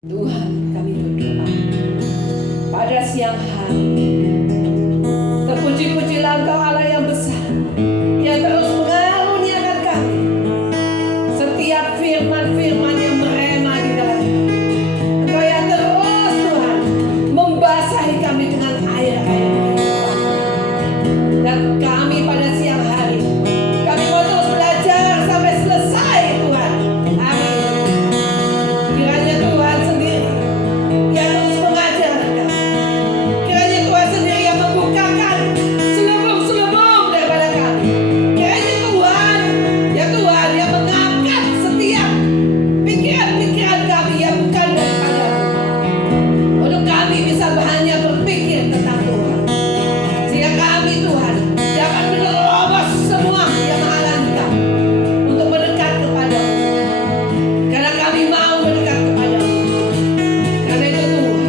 Tuhan, kami berdoa pada siang hari. Terpuji-pujilah Engkau Allah yang besar, yang terus mengaruniakan kami setiap firman-firman yang merema di dalam hidup. Engkau yang terus Tuhan membasahi kami dengan air-air kehidupan. Dan kami pada siang hari, kami mau terus belajar sampai selesai Tuhan. Amin. Kiranya Tuhan sendiri yang terus mengajar kami. Kiranya Tuhan sendiri yang membukakan selubung-selubung daripada kami. Kiranya Tuhan yang mengangkat setiap pikiran-pikiran kami yang bukan daripada-Mu, untuk kami bisa hanya berpikir tentang Tuhan, sehingga kami Tuhan dapat menerobos semua yang menghalangi kami untuk mendekat kepada-Mu. Karena kami mau mendekat kepada-Mu. Karena itu Tuhan,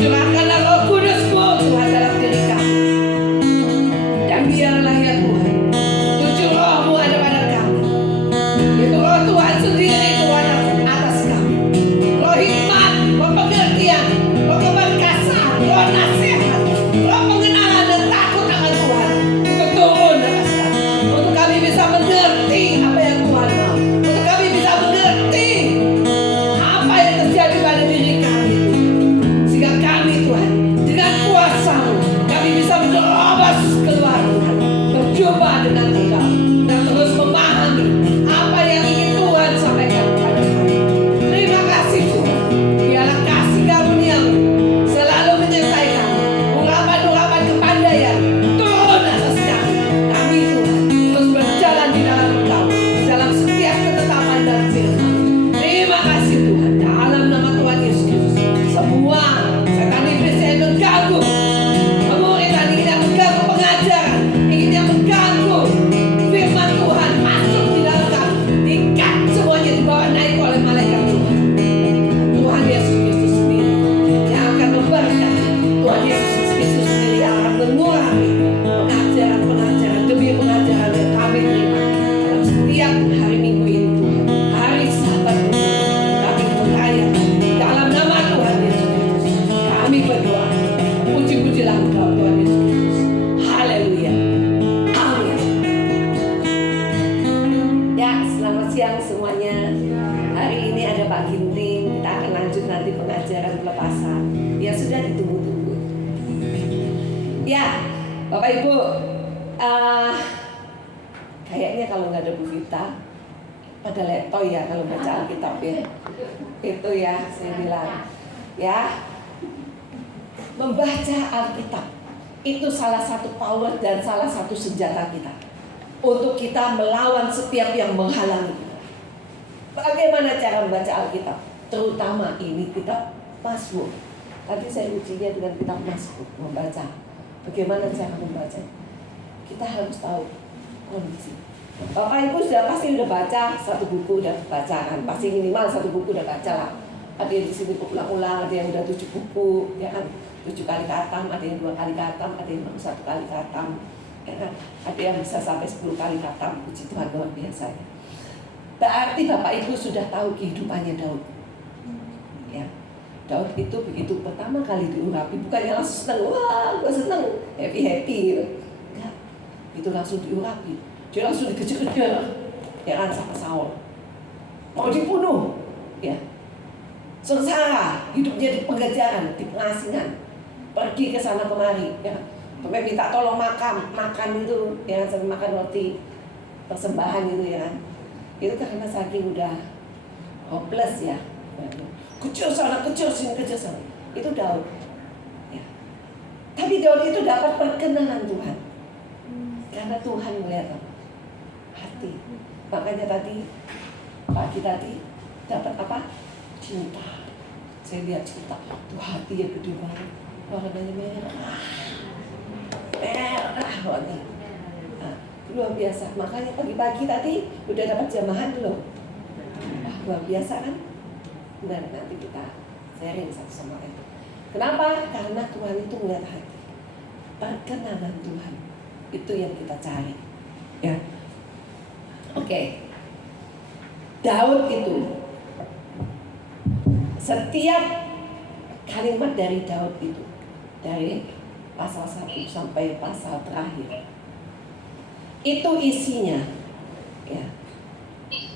curahkanlah Roh Kudus-Mu Tuhan dalam diri kami. Dan biarlah ya Tuhan, tujuh Roh-Mu ada pada kami. Itu Roh Tuhan sendiri Tuhan atas kami. Roh hikmat, Roh pengertian, Roh keberkasan, Roh nasihat, Roh pengenalan dan takut akan Tuhan untuk turun atas kami. Untuk kami bisa mengerti apa yang Tuhan mau. Untuk kami bisa mengerti apa yang terjadi pada diri kami. Sehingga kami Tuhan, dengan kuasa-Mu, kami bisa menerobos keluar Tuhan, berjumpa dengan Engkau, dan terus memahami apa yang ingin Tuhan sampaikan kepada kami. Terima kasih Tuhan. Biarlah kasih karunia-Mu selalu menyertai kami. Urapan-urapan kepandaian turun atas kami. Kami Tuhan terus berjalan di dalam Engkau, di dalam setiap ketetapan dan firman. Terima kasih Tuhan. Dalam nama Tuhan Yesus Kristus, semua setan iblis yang mengganggu pemuridan, ingin yang mengganggu pengajaran, ingin yang mengganggu firman Tuhan masuk di dalam kami, diikat semuanya, dibawa naik oleh malaikat Tuhan. Tuhan Yesus Kristus sendiri yang akan memberkati. Tuhan Yesus Kristus sendiri yang akan mengurangi pengajaran-pengajaran demi pengajaran yang kami terima dalam setiap hari Minggu ini Tuhan. Hari Sabat Tuhan, kami merayakan dalam nama Tuhan Yesus Kristus. Kami berdoa. Puji-pujilah Engkau Tuhan Yesus Kristus. Haleluya. Amin. Ya, selamat siang semuanya. Hari ini ada Pak Ginting. Kita akan lanjut nanti pengajaran pelepasan yang sudah ditunggu-tunggu. Ya, Bapak Ibu, kayaknya kalau nggak ada Bu Vita, pada letoy ya kalau baca Alkitab ya. Itu ya, saya bilang. Ya, membaca Alkitab itu salah satu power dan salah satu senjata kita untuk kita melawan setiap yang menghalangi kita. Bagaimana cara membaca Alkitab? Terutama ini kitab Mazmur. Tadi saya ujinya dengan kitab Mazmur, membaca. Bagaimana cara membaca? Kita harus tahu kondisi. Bapak Ibu pasti udah baca satu buku, udah baca kan? Pasti minimal satu buku udah baca lah. Ada yang di sini ulang-ulang, ada yang udah 7 buku, ya kan? 7 kali khatam, ada yang 2 kali khatam, ada yang baru 1 kali khatam, ya kan? Ada yang bisa sampai 10 kali khatam. Puji Tuhan, luar biasa ya. Berarti Bapak Ibu sudah tahu kehidupannya Daud. Ya, Daud itu begitu pertama kali diurapi, bukannya langsung senang, wah gue senang, happy gitu. Enggak, itu langsung diurapi. Dia langsung dikejar-kejar, ya kan, sama Saul. Mau dibunuh, ya. Sengsara, hidupnya di pengejaran, di pengasingan, pergi ke sana kemari, ya. Sampai minta tolong makan itu, ya, sampai makan roti persembahan gitu ya. Itu karena saking udah hopeless ya. Kejar sana, kejar sini, kejar sana. Itu Daud. Ya. Tapi Daud itu dapat perkenanan Tuhan. Karena Tuhan melihat hati. Makanya tadi pagi tadi dapat apa? Cinta. Saya lihat cinta. Tuh hati yang gede banget. Warnanya merah. Merah warnanya. Nah, luar biasa. Makanya pagi-pagi tadi udah dapat jamahan belum? Wah, luar biasa kan? Nah, nanti kita sharing satu sama lain. Kenapa? Karena Tuhan itu melihat hati. Perkenanan Tuhan itu yang kita cari. Ya. Oke. Daud itu Setiap kalimat dari Daud itu, dari pasal 1 sampai pasal terakhir, itu isinya ya,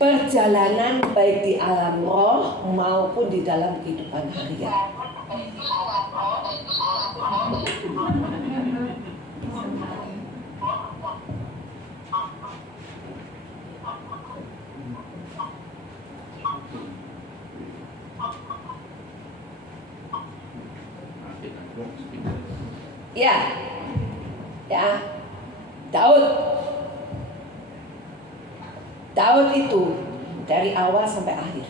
perjalanan baik di alam roh maupun di dalam kehidupan harian. Ya, Daud itu dari awal sampai akhir.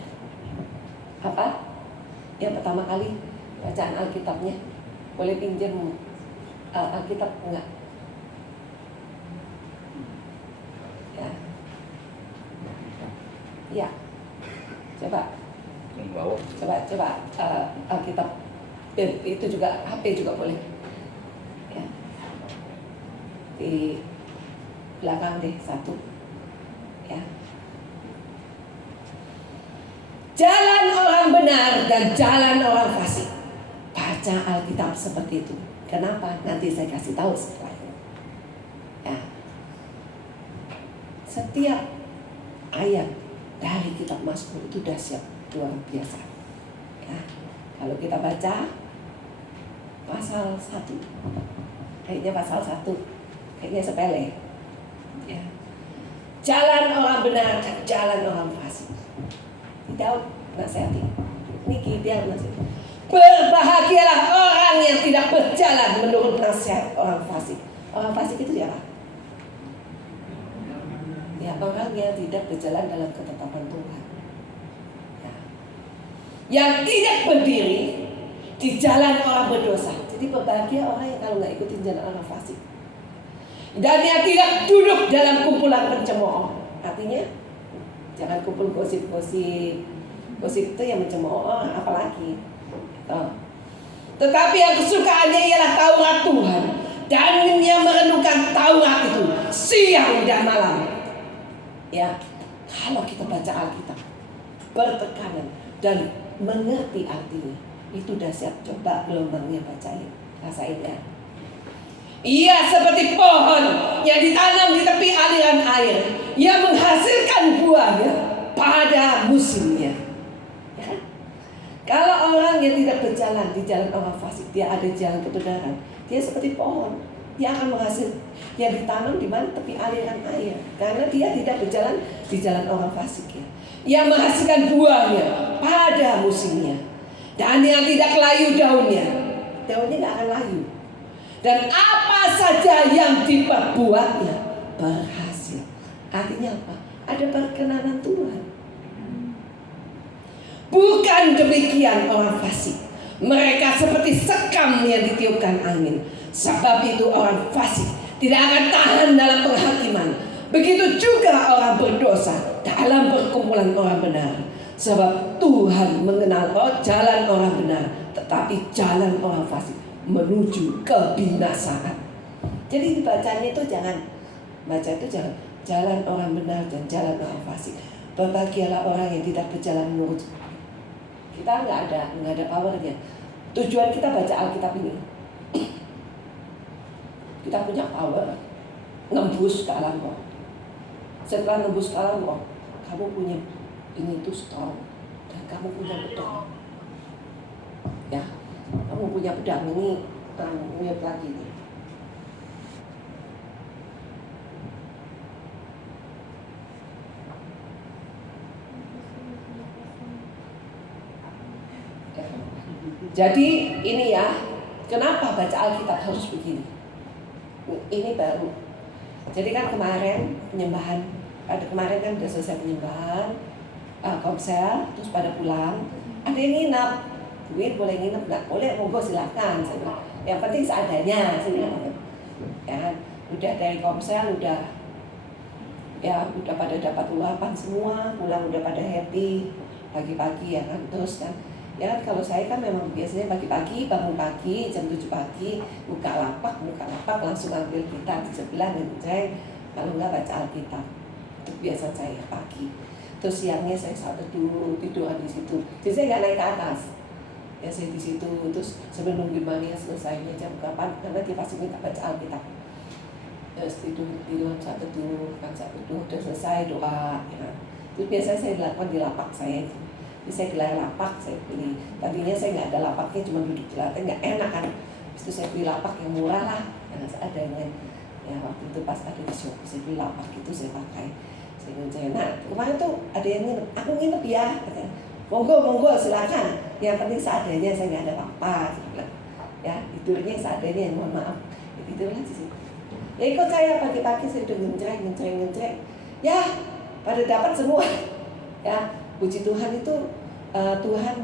Apa? Yang pertama kali bacaan Alkitabnya, boleh pinjam Alkitab enggak? Ya, coba Alkitab itu juga HP juga boleh. Ya. Di belakang deh satu. Ya. Jalan orang benar dan jalan orang fasik. Baca Alkitab seperti itu. Kenapa? Nanti saya kasih tahu setelah itu. Ya. Setiap ayat dari kitab Mazmur itu dahsyat, luar biasa. Ya. Kalau kita baca pasal 1, kayaknya pasal 1, kayaknya sepele. Ya. Jalan orang benar dan jalan orang fasik. Daud nasihati. Ini dia nasihati. Berbahagialah orang yang tidak berjalan menurut nasihat orang fasik. Orang fasik itu siapa? Ya, orang yang tidak berjalan dalam ketetapan Tuhan. Ya. Yang tidak berdiri di jalan orang berdosa. Jadi berbahagia orang yang kalau nggak ikutin jalan orang fasik. Dan yang tidak duduk dalam kumpulan pencemooh. Artinya jangan kumpul gosip-gosip. Gosip itu yang mencemooh orang, apalagi. Tetapi yang kesukaannya ialah Taurat Tuhan, dan yang merenungkan Taurat itu siang dan malam. Ya, kalau kita baca Alkitab bertekanan dan mengerti artinya, itu dahsyat. Coba gelombangnya bacain, rasain ya. Ia seperti pohon yang ditanam di tepi aliran air, yang menghasilkan buahnya pada musimnya. Ya. Kalau orang yang tidak berjalan di jalan orang fasik, dia ada jalan kebenaran, dia seperti pohon. Dia akan menghasilkan yang ditanam di mana tepi aliran air, karena dia tidak berjalan di jalan orang fasik ya. Yang menghasilkan buahnya pada musimnya, dan yang tidak layu daunnya nggak akan layu. Dan apa saja yang diperbuatnya berhasil. Artinya apa? Ada perkenanan Tuhan. Bukan demikian orang fasik. Mereka seperti sekam yang ditiupkan angin. Sebab itu orang fasik tidak akan tahan dalam penghakiman. Begitu juga orang berdosa dalam perkumpulan orang benar. Sebab Tuhan mengenal jalan orang benar, tetapi jalan orang fasik menuju kebinasaan. Jadi bacanya itu jangan jalan orang benar dan jalan orang fasik. Berbahagialah orang yang tidak berjalan menurut. Kita nggak ada powernya. Tujuan kita baca Alkitab ini, kita punya power nembus ke alam roh. Setelah nembus ke alam roh, kamu punya ini tuh strong dan kamu punya pedang. Ya. Kamu punya pedang ini, lihat lagi nih. Jadi ini ya, kenapa baca Alkitab harus begini? Ini baru. Jadi kan kemarin penyembahan, kemarin kan udah selesai penyembahan, komsel, terus pada pulang. Ada yang nginap. Duit boleh nginep, nggak boleh, monggo silakan. Saya bilang, yang penting seadanya. Saya bilang, ya, udah dari komsel udah pada dapat ulapan semua, pulang udah pada happy pagi-pagi ya kan. Terus kan, ya kan kalau saya kan memang biasanya pagi-pagi bangun pagi jam 7 pagi buka lapak langsung ambil kitab di sebelah dan saya kalau nggak baca Alkitab itu biasa saya pagi. Terus siangnya saya saat teduh tiduran di situ. Jadi saya nggak naik ke atas. Ya saya di situ terus sambil nungguin mami selesainya jam kapan karena dia pasti minta baca Alkitab. Terus tiduran saat teduh udah selesai doa. Ya. Itu biasanya saya lakukan di lapak saya itu. Jadi saya gelar lapak, saya beli. Tadinya saya nggak ada lapaknya, cuma duduk di lantai, nggak enak kan. Terus saya beli lapak yang murah lah, yang seadanya. Ya waktu itu pas ada di Shopee, saya beli lapak itu saya pakai. Saya ngerjain. Nah kemarin tuh ada yang nginep, aku nginep ya. Katanya, monggo silakan. Yang penting seadanya, saya nggak ada apa-apa. Ya tidurnya seadanya, mohon maaf. Ya, tidurlah di situ. Ya ikut saya pagi-pagi saya udah ngencreng. Ya pada dapat semua. Ya puji Tuhan itu Tuhan